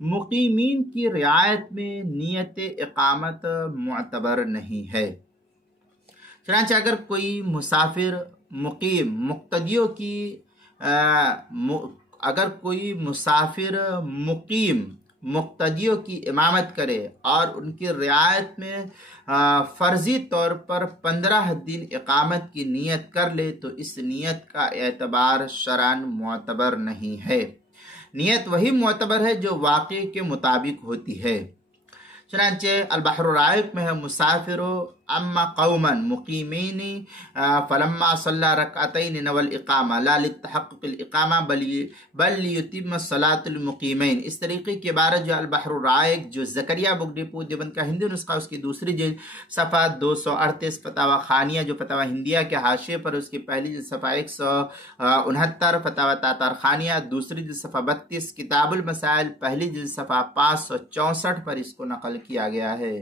مقیمین کی رعایت میں نیت اقامت معتبر نہیں ہے۔ چنانچہ اگر کوئی مسافر مقیم مقتدیوں کی مقتدیوں کی امامت کرے اور ان کی رعایت میں فرضی طور پر 15 دن اقامت کی نیت کر لے تو اس نیت کا اعتبار شرعاً معتبر نہیں ہے۔ نیت وہی معتبر ہے جو واقع کے مطابق ہوتی ہے۔ چنانچہ البحر الرائق میں ہے مسافر اما قوما مقیمین فلما صلی رکعتین نوى الاقامہ لا للتحقق الاقامہ بل لیتم الصلاۃ المقیمین۔ اس طریقے کی عبارت جو البحر الرائق جو زکریا بک ڈپو دیوبند کا ہندی نسخہ اس کی دوسری جلد صفحہ 238 فتاوی خانیہ جو فتاوی ہندیہ کے حاشیے پر اس کی پہلی جلد صفحہ 169 فتاوی تاتار خانیہ دوسری جلد صفحہ 32 کتاب المسائل پہلی جلد صفحہ 564 پر اس کو نقل کیا گیا ہے۔